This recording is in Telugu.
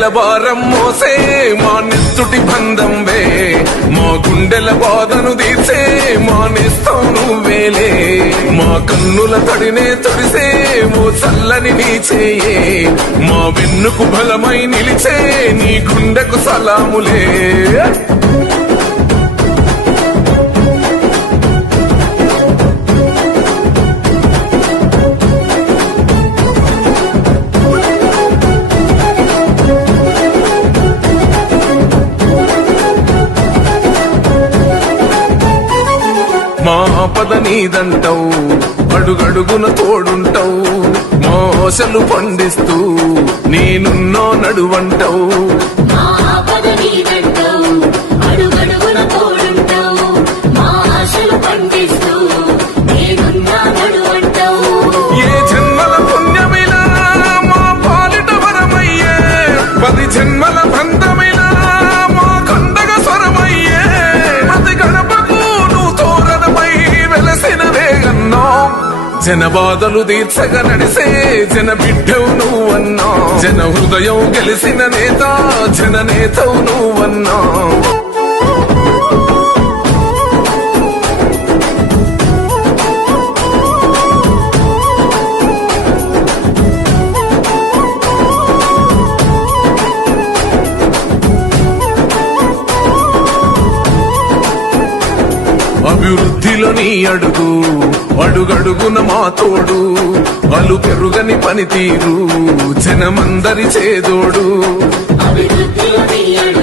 పల్లెల భారం మోసే మా నెత్తుటి బంధంవే, మా గుండెల బాధను తీర్చే మా నేస్తం నువ్వేలే. మా కన్నుల తడినే తొడిసే ఓ చల్లని నీ చేయే, మా వెన్నుకు బలమై నిలిచే నీ గుండెకు సలాములే. మా ఆపద నీదంటావు, అడుగడుగున తోడుంటావు, మా ఆశలు పండిస్తూ నేనున్నో నడువంటావు. ఏ జన్మల పుణ్యమిలా మా పాలిట వరమయ్యే, 10 జన్మల బంధమిలా మా కండగ స్వరమయ్యే. ప్రతి గణపకు నువ్వు తోరణమై వెలసిన వేగన్నా, జన బాధలు తీర్చగా నడిసే జన బిడ్డవు నువ్వన్నా. జన హృదయం గెలిసిన నేత జన నేతవు నువ్వన్నా. అభివృద్ధిలో నీ అడుగు, అడుగడుగున మా తోడు, అలు పెరుగని పనితీరు జనమందరి చేదోడు. అభివృద్ధిలో నీ అడుగు